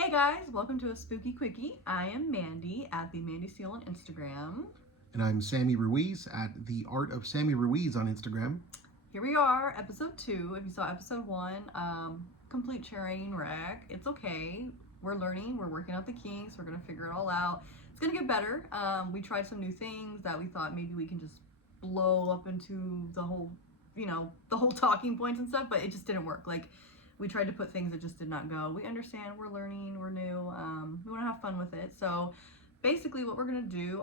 Hey guys, welcome to a spooky quickie. I am Mandy at the Mandy Seal on Instagram. And I'm Sammy Ruiz at the Art of Sammy Ruiz on Instagram. Here we are, episode 2. If you saw episode 1, complete train wreck. It's okay. We're learning. We're working out the kinks. We're gonna figure it all out. It's gonna get better. We tried some new things that we thought maybe we can just blow up into the whole, the whole talking points and stuff, but it just didn't work. We tried to put things that just did not go. We understand, we're learning, we're new, we want to have fun with it. So basically what we're going to do,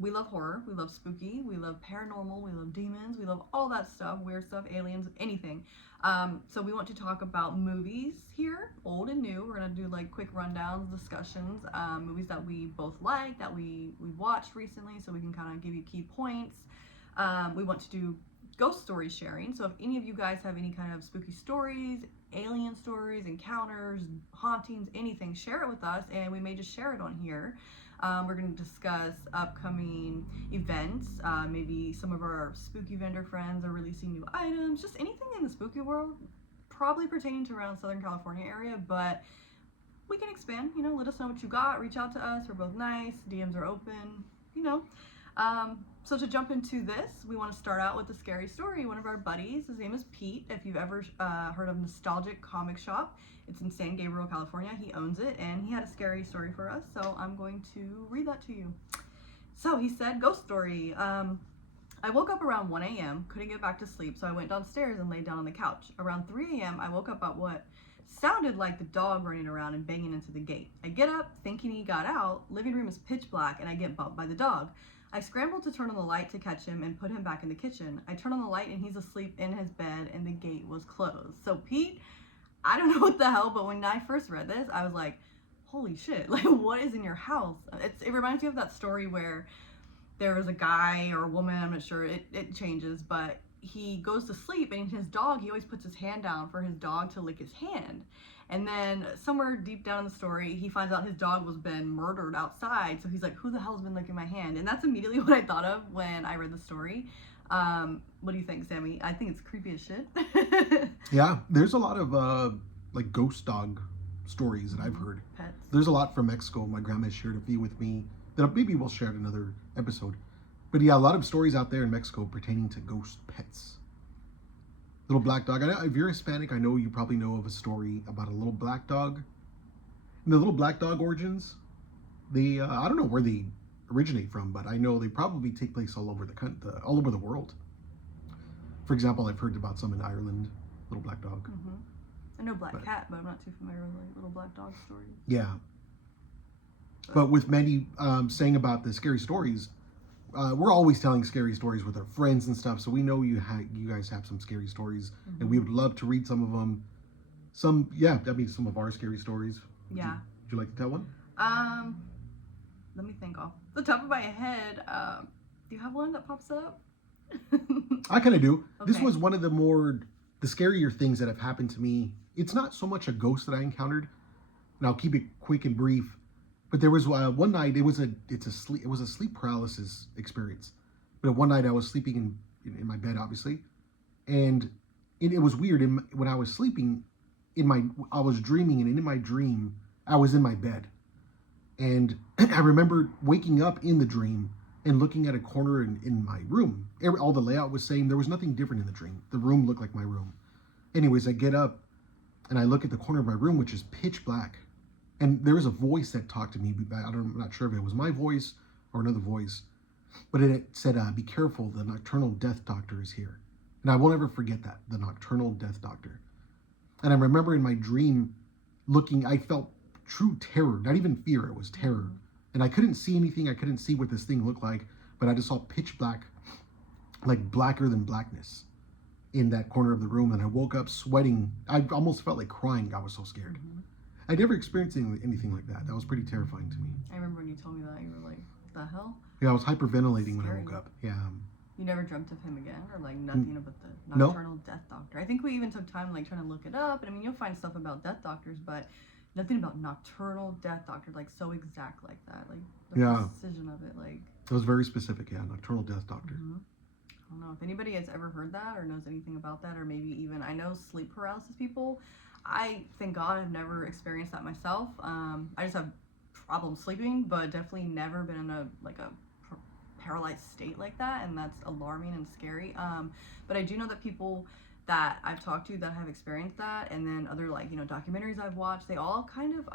we love horror, we love spooky, we love paranormal, we love demons, we love all that stuff, weird stuff, aliens, anything. So we want to talk about movies here, old and new. We're going to do like quick rundowns, discussions, movies that we both like, that we watched recently, so we can kind of give you key points. We want to do ghost story sharing. So if any of you guys have any kind of spooky stories, alien stories, encounters, hauntings, anything, share it with us and we may just share it on here. We're going to discuss upcoming events. Maybe some of our spooky vendor friends are releasing new items, just anything in the spooky world, probably pertaining to around Southern California area, but we can expand. Let us know what you got. Reach out to us. We're both nice. DMs are open. So to jump into this, we want to start out with a scary story. One of our buddies, his name is Pete. If you've ever heard of Nostalgic Comic Shop, it's in San Gabriel, California. He owns it, and he had a scary story for us, so I'm going to read that to you. So he said, ghost story. I woke up around 1 a.m., couldn't get back to sleep, so I went downstairs and laid down on the couch. Around 3 a.m., I woke up at what sounded like the dog running around and banging into the gate. I get up, thinking he got out. Living room is pitch black, and I get bumped by the dog. I scrambled to turn on the light to catch him and put him back in the kitchen. I turn on the light and he's asleep in his bed and the gate was closed. So Pete, I don't know what the hell, but when I first read this, I was like, holy shit, like what is in your house? It reminds me of that story where there was a guy or a woman, I'm not sure, it changes, but he goes to sleep and his dog, he always puts his hand down for his dog to lick his hand. And then somewhere deep down in the story, he finds out his dog was been murdered outside. So he's like, who the hell's been licking my hand? And that's immediately what I thought of when I read the story. What do you think, Sammy? I think it's creepy as shit. Yeah, there's a lot of like ghost dog stories that I've heard. Pets. There's a lot from Mexico. My grandma shared a few with me that maybe we'll share in another episode. But yeah, a lot of stories out there in Mexico pertaining to ghost pets. Little black dog. If you're Hispanic, I know you probably know of a story about a little black dog. And the little black dog origins, they I don't know where they originate from, but I know they probably take place all over all over the world. For example, I've heard about some in Ireland, little black dog. Mm-hmm. I know black cat, but I'm not too familiar with like little black dog stories. Yeah. But with Mandy saying about the scary stories, we're always telling scary stories with our friends and stuff, so we know you guys have some scary stories, and we would love to read some of them. Some of our scary stories. Would you like to tell one? Let me think off the top of my head. Do you have one that pops up? I kind of do. Okay. This was one of the scarier things that have happened to me. It's not so much a ghost that I encountered, and I'll keep it quick and brief. But there was one night. It was a sleep paralysis experience. But one night I was sleeping in my bed, obviously, and it was weird. When I was sleeping, I was dreaming, and in my dream, I was in my bed, and I remember waking up in the dream and looking at a corner in my room. All the layout was same. There was nothing different in the dream. The room looked like my room. Anyways, I get up and I look at the corner of my room, which is pitch black. And there was a voice that talked to me. I'm not sure if it was my voice or another voice, but it said, be careful, the nocturnal death doctor is here. And I won't ever forget that, the nocturnal death doctor. And I remember in my dream I felt true terror, not even fear, it was terror. And I couldn't see anything, I couldn't see what this thing looked like, but I just saw pitch black, like blacker than blackness in that corner of the room. And I woke up sweating. I almost felt like crying, I was so scared. Mm-hmm. I never experienced anything like that. That was pretty terrifying to me. I remember when you told me that, you were like, what the hell? Yeah, I was hyperventilating when I Scary. woke up. Yeah. You never dreamt of him again, or like nothing about the nocturnal death doctor? I think we even took time like trying to look it up, and I mean you'll find stuff about death doctors, but nothing about nocturnal death doctor, like so exact like that, like the precision of it, like. It was very specific, yeah. Nocturnal death doctor. Mm-hmm. I don't know if anybody has ever heard that or knows anything about that, or maybe even I know sleep paralysis people. I thank God I've never experienced that myself. I just have problems sleeping, but definitely never been in a paralyzed state like that, and that's alarming and scary. But I do know that people that I've talked to that have experienced that, and then other documentaries I've watched, they all kind of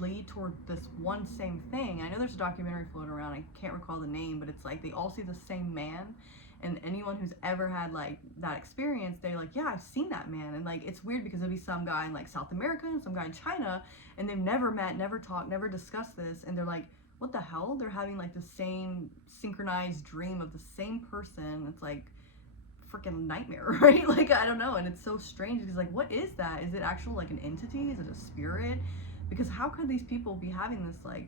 lead toward this one same thing. I know there's a documentary floating around. I can't recall the name, but it's like they all see the same man. And anyone who's ever had like that experience, they're like, yeah, I've seen that man. And like, it's weird because there'll be some guy in like South America and some guy in China, and they've never met, never talked, never discussed this. And they're like, what the hell? They're having like the same synchronized dream of the same person. It's like freaking nightmare, right? Like, I don't know. And it's so strange because like, what is that? Is it actual like an entity? Is it a spirit? Because how could these people be having this like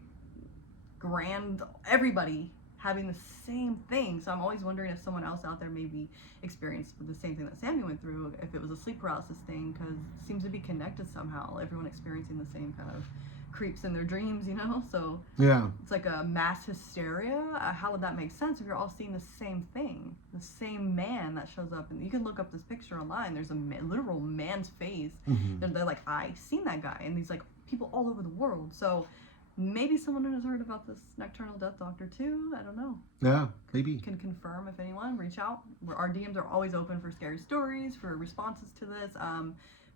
grand, everybody having the same thing? So I'm always wondering if someone else out there maybe experienced the same thing that Sammy went through, if it was a sleep paralysis thing, because it seems to be connected somehow. Everyone experiencing the same kind of creeps in their dreams, you know? So Yeah. it's like a mass hysteria. How would that make sense if you're all seeing the same thing, the same man that shows up? And you can look up this picture online. There's a literal man's face. Mm-hmm. They're like, I seen that guy, and these like people all over the world. So maybe someone has heard about this nocturnal death doctor too. I don't know. Yeah, maybe. Can confirm if anyone, reach out. Our DMs are always open for scary stories, for responses to this.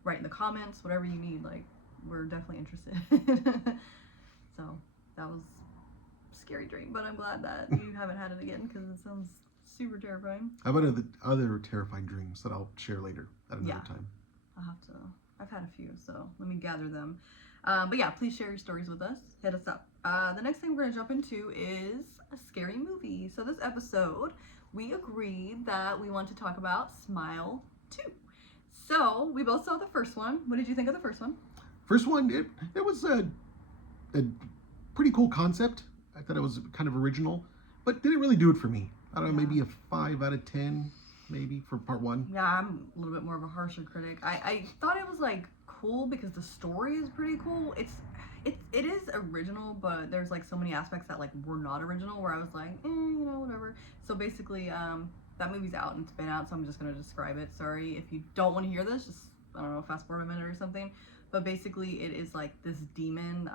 Write in the comments, whatever you need. Like, we're definitely interested. So that was a scary dream, but I'm glad that you haven't had it again because it sounds super terrifying. How about other terrifying dreams that I'll share later at another time? I've had a few, so let me gather them. But yeah, please share your stories with us. Hit us up. The next thing we're going to jump into is a scary movie. So this episode, we agreed that we want to talk about Smile 2. So we both saw the first one. What did you think of the first one? First one, it was a pretty cool concept. I thought it was kind of original, but didn't really do it for me. I don't know, maybe a 5 out of 10, maybe, for part 1. Yeah, I'm a little bit more of a harsher critic. I thought it was like cool because the story is pretty cool. It is original, but there's like so many aspects that like were not original where I was like, whatever. So basically, that movie's out and it's been out, so I'm just gonna describe it. Sorry if you don't want to hear this, just, I don't know, fast forward a minute or something. But basically it is like this demon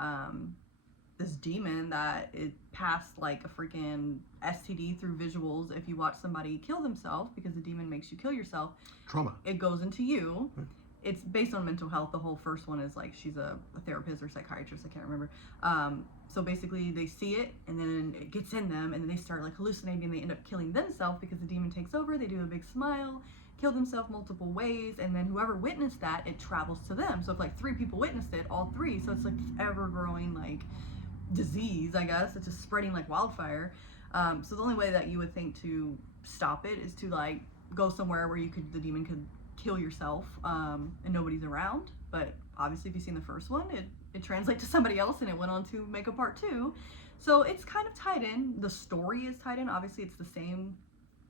that it passed like a freaking STD through visuals. If you watch somebody kill themselves, because the demon makes you kill yourself, trauma, it goes into you. It's based on mental health. The whole first one is like she's a therapist or psychiatrist, I can't remember. So basically they see it and then it gets in them and then they start like hallucinating and they end up killing themselves because the demon takes over. They do a big smile, kill themselves multiple ways, and then whoever witnessed that, it travels to them. So if like 3 people witnessed it, all 3, so it's like this ever-growing like disease, I guess. It's just spreading like wildfire. So the only way that you would think to stop it is to like go somewhere where the demon could kill yourself, and nobody's around. But obviously if you've seen the first one, it translates to somebody else and it went on to make a part 2. So it's kind of tied in. The story is tied in. Obviously it's the same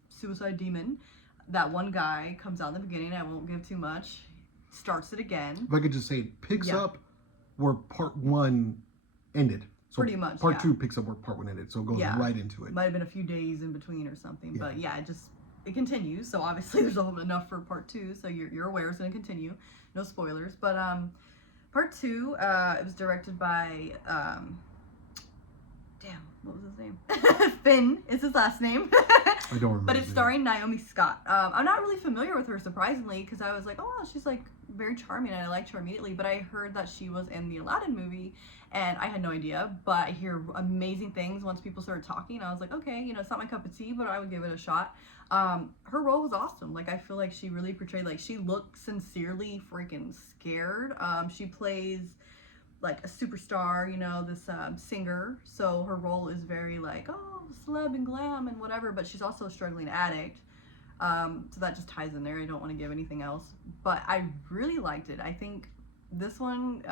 suicide demon. That one guy comes out in the beginning, I won't give too much, starts it again. If I could just say, it picks up where part 1 ended. So pretty much, part 2 picks up where part 1 ended, so it goes right into it. Might have been a few days in between or something, but it continues. So obviously there's enough for part 2, so you're aware it's going to continue. No spoilers, but part 2, it was directed by what was his name? Finn is his last name. I don't remember. But it's starring Naomi Scott. I'm not really familiar with her, surprisingly, because I was like, oh, she's like very charming and I liked her immediately. But I heard that she was in the Aladdin movie and I had no idea. But I hear amazing things once people started talking. I was like, okay, it's not my cup of tea, but I would give it a shot. Her role was awesome. Like, I feel like she really portrayed, like, she looked sincerely freaking scared. She plays like a superstar, this singer, so her role is very like, oh, celeb and glam and whatever, but she's also a struggling addict, so that just ties in there. I don't want to give anything else, but I really liked it. I think this one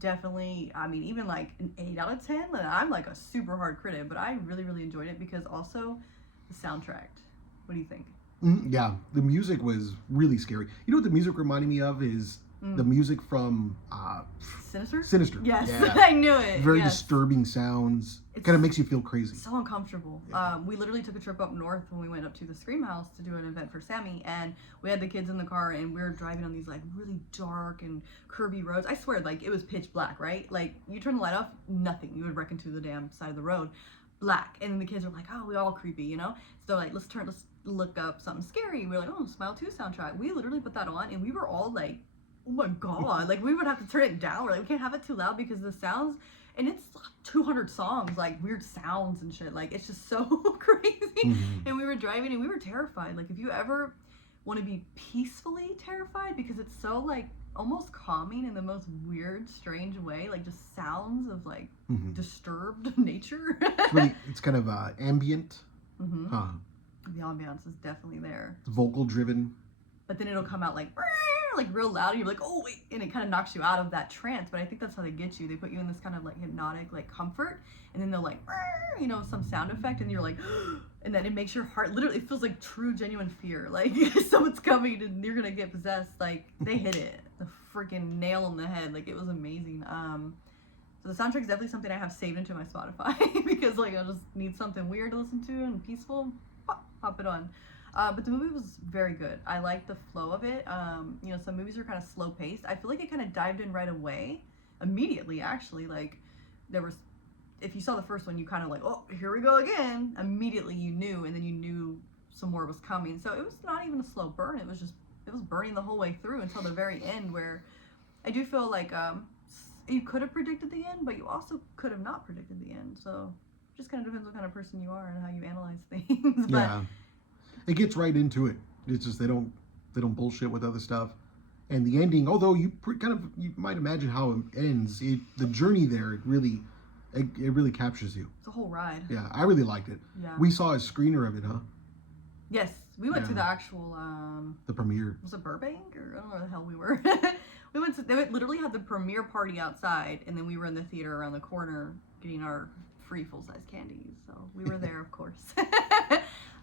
definitely, I mean, even like an 8 out of 10, and I'm like a super hard critic, but I really enjoyed it because also the soundtrack. What do you think? Yeah, the music was really scary. You know what the music reminded me of is The music from Sinister? Sinister. Yes, Yeah. I knew it. Very yes. disturbing sounds. It kind of makes you feel crazy. So uncomfortable. Yeah. We literally took a trip up north when we went up to the Scream House to do an event for Sammy, and we had the kids in the car, and we were driving on these like really dark and curvy roads. I swear, like it was pitch black, right? Like you turn the light off, nothing. You would wreck into the damn side of the road, black. And then the kids were like, "Oh, we all creepy," you know? So like, let's look up something scary. We were like, "Oh, Smile 2 soundtrack." We literally put that on, and we were all like, "Oh my god!" Like we would have to turn it down. We're like, we can't have it too loud because the sounds. And it's 200 songs, like weird sounds and shit. Like it's just so crazy. Mm-hmm. And we were driving and we were terrified. Like if you ever want to be peacefully terrified, because it's so like almost calming in the most weird, strange way. Like just sounds of like disturbed nature. It's kind of ambient. The ambiance is definitely there. It's vocal driven. But then it'll come out like real loud, and you're like, oh wait, and it kind of knocks you out of that trance. But I think that's how they get you. They put you in this kind of like hypnotic like comfort, and then they'll like, you know, some sound effect, and you're like, and then it makes your heart literally, it feels like true genuine fear, like someone's coming and you're gonna get possessed. Like they hit it, the freaking nail on the head. Like it was amazing. So the soundtrack is definitely something I have saved into my Spotify because like I just need something weird to listen to and peaceful. Pop it on. But the movie was very good. I liked the flow of it. You know, some movies are kind of slow paced. I feel like it kind of dived in right away, immediately actually. Like there was, if you saw the first one, you kind of like, oh, here we go again. Immediately you knew, and then you knew some more was coming. So it was not even a slow burn. It was burning the whole way through until the very end, where I do feel like you could have predicted the end, but you also could have not predicted the end. So it just kind of depends what kind of person you are and how you analyze things. But, yeah. It gets right into it. It's just they don't bullshit with other stuff, and the ending. Although you might imagine how it ends. The journey there, it really captures you. It's a whole ride. Yeah, I really liked it. Yeah. We saw a screener of it, huh? Yes, we went to the actual. The premiere. Was it Burbank or I don't know where the hell we were. They literally had the premiere party outside, and then we were in the theater around the corner getting our free full-size candies. So we were there, of course.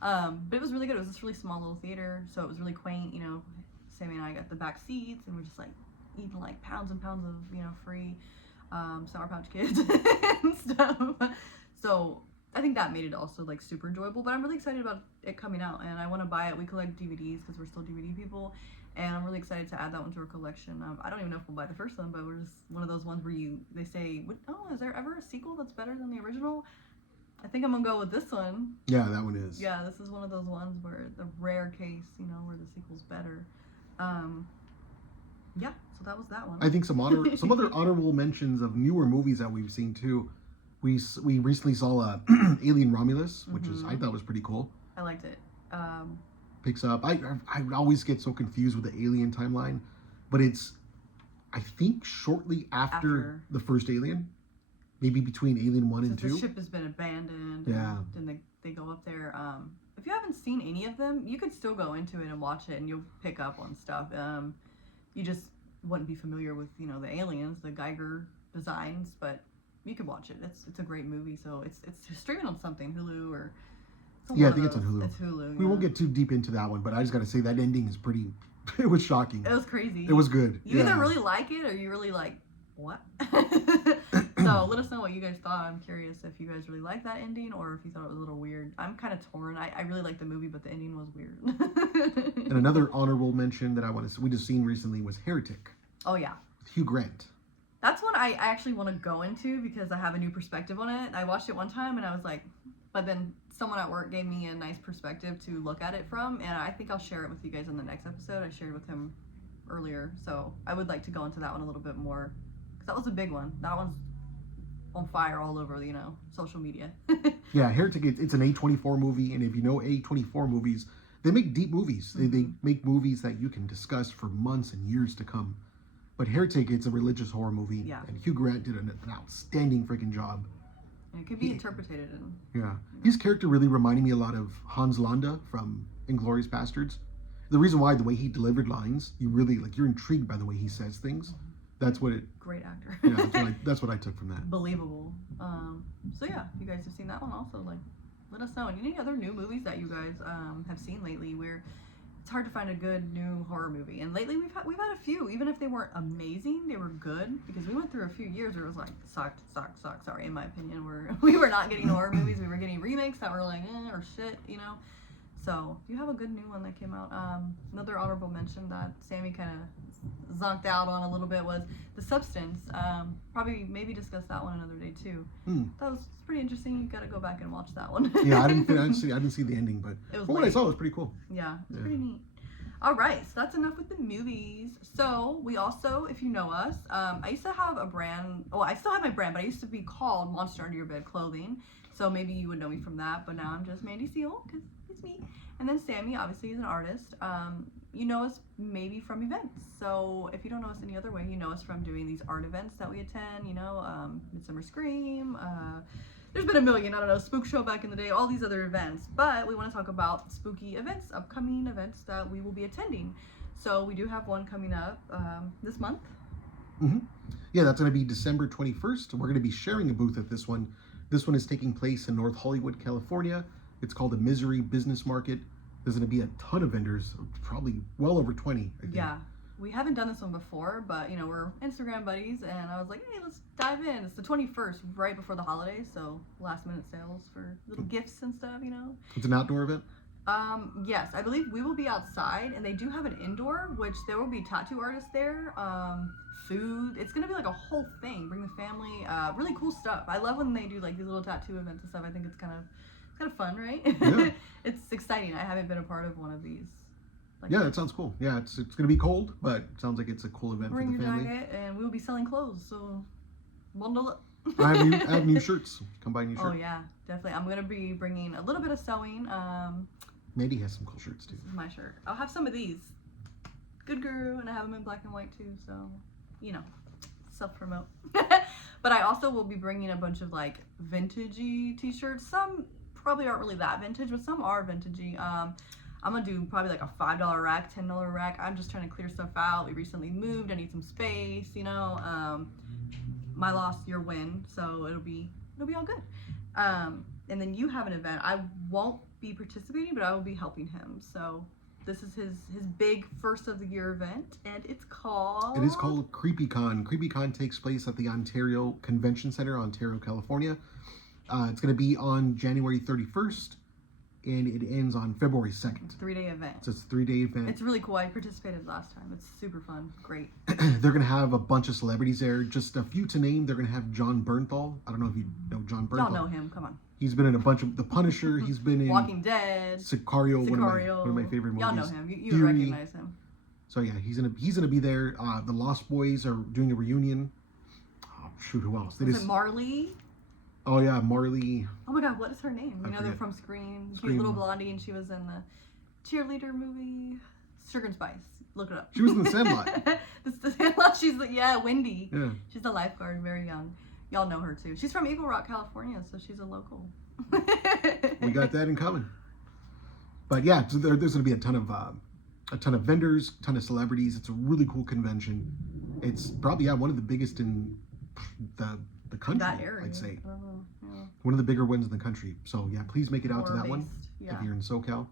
But it was really good. It was this really small little theater, so it was really quaint. You know, Sammy and I got the back seats, and we're just like eating like pounds and pounds of, you know, free Sour Pouch Kids and stuff. So I think that made it also like super enjoyable. But I'm really excited about it coming out, and I want to buy it. We collect DVDs because we're still DVD people, and I'm really excited to add that one to our collection. I don't even know if we'll buy the first one, but we're just one of those ones where they say, oh, is there ever a sequel that's better than the original? I think I'm gonna go with this one. Yeah, that one is. Yeah, this is one of those ones where the rare case, you know, where the sequel's better. Yeah, so that was that one. I think some other honorable mentions of newer movies that we've seen too. We recently saw Alien Romulus, which I thought was pretty cool. I liked it. Picks up. I always get so confused with the Alien timeline, but it's I think shortly after the first Alien. Maybe between Alien 1 and 2. The ship has been abandoned. Yeah. Then they go up there. If you haven't seen any of them, you could still go into it and watch it, and you'll pick up on stuff. You just wouldn't be familiar with, you know, the aliens, the Geiger designs, but you could watch it. It's a great movie. So it's streaming on something, Hulu or. Yeah, I think it's on Hulu. It's Hulu. We won't get too deep into that one, but I just got to say that ending is pretty. It was shocking. It was crazy. It was good. You either really like it or you really like what. So let us know what you guys thought. I'm curious if you guys really liked that ending or if you thought it was a little weird. I'm kind of torn. I really liked the movie, but the ending was weird. And another honorable mention that we just seen recently was Heretic. Oh yeah. With Hugh Grant. That's one I actually want to go into because I have a new perspective on it. I watched it one time and I was like, but then someone at work gave me a nice perspective to look at it from, and I think I'll share it with you guys in the next episode. I shared with him earlier, so I would like to go into that one a little bit more because that was a big one. That one's on fire all over, you know, social media. Yeah, Heretic, it's an A24 movie, and if you know A24 movies, they make deep movies. They make movies that you can discuss for months and years to come. But Heretic, it's a religious horror movie, and Hugh Grant did an outstanding freaking job. And it could be interpreted in... Yeah. His character really reminded me a lot of Hans Landa from Inglourious Bastards. The reason why, the way he delivered lines, you're intrigued by the way he says things. That's what it... Great actor. Yeah, that's what I took from that. Believable. So yeah, if you guys have seen that one also, like, let us know. And any other new movies that you guys have seen lately where it's hard to find a good new horror movie. And lately we've had a few, even if they weren't amazing, they were good, because we went through a few years where it was like sucked. Sorry, in my opinion, we were not getting horror movies. We were getting remakes that were like or shit, you know. So you have a good new one that came out. Another honorable mention that Sammy kind of zonked out on a little bit was The Substance. Probably maybe discuss that one another day too. That was pretty interesting. You gotta go back and watch that one. Yeah, I didn't see the ending, but what I saw was pretty cool. Yeah, it was pretty neat. All right, so that's enough with the movies. So we also, if you know us, I used to have a brand. Well, I still have my brand, but I used to be called Monster Under Your Bed Clothing. So maybe you would know me from that, but now I'm just Mandy Seal, because it's me. And then Sammy, obviously, is an artist. You know us maybe from events. So if you don't know us any other way, you know us from doing these art events that we attend, you know, Midsummer Scream, there's been a million, I don't know, Spook Show back in the day, all these other events. But we want to talk about spooky events, upcoming events that we will be attending. So we do have one coming up this month. Yeah, that's going to be December 21st. We're going to be sharing a booth at this one. This one is taking place in North Hollywood, California. It's called the Misery Business Market. There's going to be a ton of vendors, probably well over 20, I think. Yeah, we haven't done this one before, but, you know, we're Instagram buddies, and I was like, hey, let's dive in. It's the 21st, right before the holidays, so last-minute sales for little gifts and stuff, you know? It's an outdoor event? Yes, I believe we will be outside, and they do have an indoor, which there will be tattoo artists there, food. It's going to be like a whole thing. Bring the family. Really cool stuff. I love when they do, like, these little tattoo events and stuff. I think it's kind of fun, right? Yeah. It's exciting. I haven't been a part of one of these. Like, yeah, that sounds cool. Yeah, it's going to be cold, but it sounds like it's a cool event for the family. Bring your jacket, and we'll be selling clothes, so bundle up. I have new shirts. Come buy a new shirt. Oh, yeah, definitely. I'm going to be bringing a little bit of sewing. Mandy has some cool shirts, too. This is my shirt. I'll have some of these. Good girl, and I have them in black and white, too, so, you know, self-promote. But I also will be bringing a bunch of, like, vintagey t-shirts. Some probably aren't really that vintage, but some are vintagey. I'm gonna do probably like a $5 rack, $10 rack. I'm just trying to clear stuff out. We recently moved. I need some space, you know. My loss, your win. So it'll be all good. And then you have an event. I won't be participating, but I will be helping him. So this is his big first of the year event, and it's called... It is called CreepyCon. CreepyCon takes place at the Ontario Convention Center, Ontario, California. It's going to be on January 31st, and it ends on February 2nd. 3-day event. So it's a 3-day event. It's really cool. I participated last time. It's super fun. Great. They're going to have a bunch of celebrities there. Just a few to name. They're going to have John Bernthal. I don't know if you know John Bernthal. Y'all know him. Come on. He's been in a bunch of... The Punisher. He's been in... Walking Dead. Sicario. One of my favorite movies. Y'all know him. You recognize him. So yeah, he's gonna be there. The Lost Boys are doing a reunion. Oh shoot, who else? Is it Marley? Oh yeah, Marley. Oh my God, what is her name? You know, they're from Scream. Cute little blondie, and she was in the cheerleader movie, Sugar and Spice. Look it up. She was in The Sandlot. The Sandlot. She's Wendy. Yeah. She's the lifeguard, very young. Y'all know her too. She's from Eagle Rock, California, so she's a local. We got that in common. But yeah, so there's gonna be a ton of vendors, a ton of celebrities. It's a really cool convention. It's probably one of the biggest in the country, that area, I'd say. Yeah. One of the bigger ones in the country. So yeah, please make it out to that one if you're in SoCal.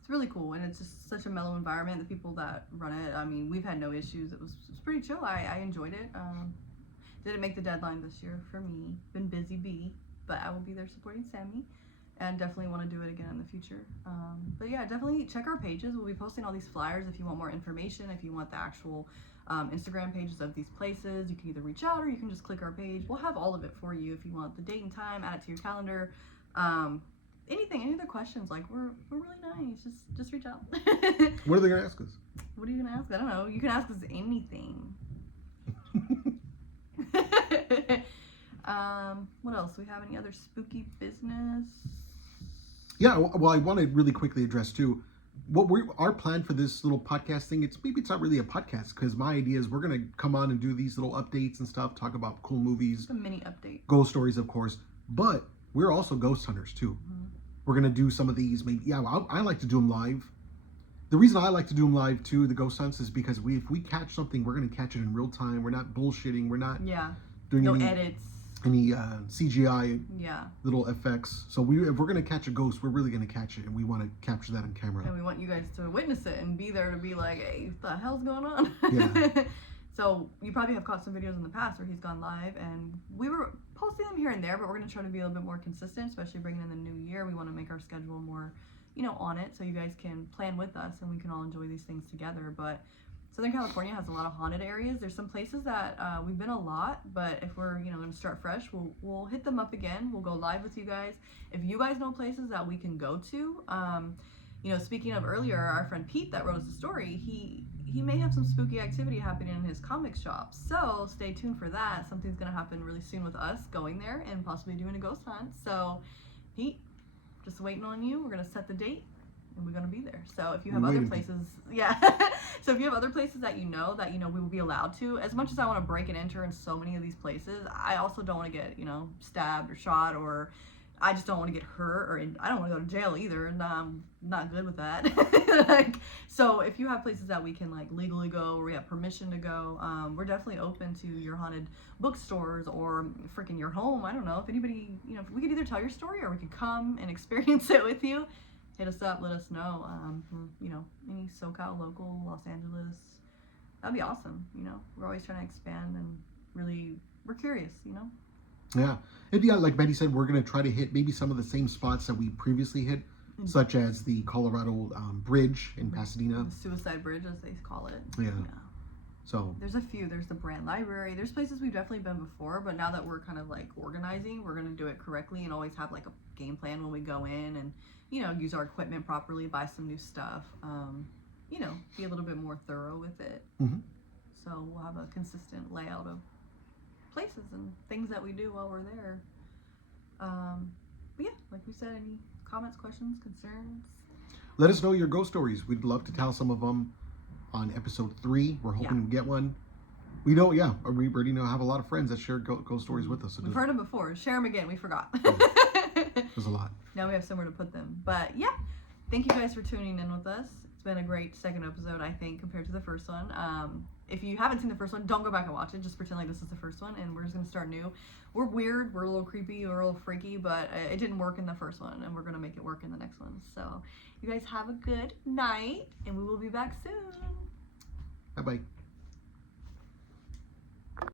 It's really cool, and it's just such a mellow environment. The people that run it, I mean, we've had no issues. It was pretty chill. I enjoyed it. Didn't make the deadline this year for me. Been busy bee, but I will be there supporting Sammy, and definitely want to do it again in the future. But yeah, definitely check our pages. We'll be posting all these flyers if you want more information, if you want the actual Instagram pages of these places. You can either reach out or you can just click our page. We'll have all of it for you if you want the date and time, add it to your calendar. Any other questions, like we're really nice. Just reach out. What are they gonna ask us? What are you gonna ask? I don't know. You can ask us anything. What else? Do we have any other spooky business? Yeah, well, I want to really quickly address too our plan for this little podcast thing. It's not really a podcast, because my idea is we're gonna come on and do these little updates and stuff, talk about cool movies, just a mini update, ghost stories, of course, but we're also ghost hunters too. We're gonna do some of these. Maybe I like to do them live. The reason I like to do them live too, the ghost hunts, is because if we catch something, we're gonna catch it in real time. We're not bullshitting. We're not doing any edits. any CGI Yeah. little effects. So if we're gonna catch a ghost, we're really gonna catch it, and we want to capture that on camera. And we want you guys to witness it and be there to be like, hey, what the hell's going on? Yeah. So you probably have caught some videos in the past where he's gone live, and we were posting them here and there, but we're gonna try to be a little bit more consistent, especially bringing in the new year. We want to make our schedule more, on it, so you guys can plan with us and we can all enjoy these things together. But Southern California has a lot of haunted areas. There's some places that we've been a lot, but if we're going to start fresh, we'll hit them up again. We'll go live with you guys. If you guys know places that we can go to, speaking of earlier, our friend Pete that wrote us a story, he may have some spooky activity happening in his comic shop. So stay tuned for that. Something's going to happen really soon with us going there and possibly doing a ghost hunt. So Pete, just waiting on you. We're going to set the date. And we're gonna be there. So if you have other places, yeah. So if you have other places that we will be allowed to. As much as I want to break and enter in so many of these places, I also don't want to get stabbed or shot, or I just don't want to get hurt, or I don't want to go to jail either. And I'm not good with that. So if you have places that we can legally go, or we have permission to go, we're definitely open to your haunted bookstores or freaking your home. I don't know if anybody, we could either tell your story or we could come and experience it with you. Hit us up, let us know. Any SoCal, local, Los Angeles, that'd be awesome. We're always trying to expand and really, we're curious. Yeah, and yeah, like Mandy said, we're gonna try to hit maybe some of the same spots that we previously hit, such as the Colorado Bridge in Pasadena, the Suicide Bridge, as they call it. Yeah. So there's a few. There's the Brand Library. There's places we've definitely been before, but now that we're kind of organizing, we're gonna do it correctly and always have a game plan when we go in, and use our equipment properly, buy some new stuff, be a little bit more thorough with it. Mm-hmm. So we'll have a consistent layout of places and things that we do while we're there. But yeah, like we said, any comments, questions, concerns? Let us know your ghost stories. We'd love to tell some of them on episode 3. We're hoping to get one. We know, we already have a lot of friends that share ghost stories with us. So we've heard them before. Share them again. We forgot. There's a lot. Now we have somewhere to put them. But yeah, thank you guys for tuning in with us. It's been a great second episode, I think, compared to the first one. If you haven't seen the first one, don't go back and watch it. Just pretend like this is the first one, and we're just going to start new. We're weird, we're a little creepy, we're a little freaky, but it didn't work in the first one, and we're going to make it work in the next one. So you guys have a good night, and we will be back soon. Bye-bye.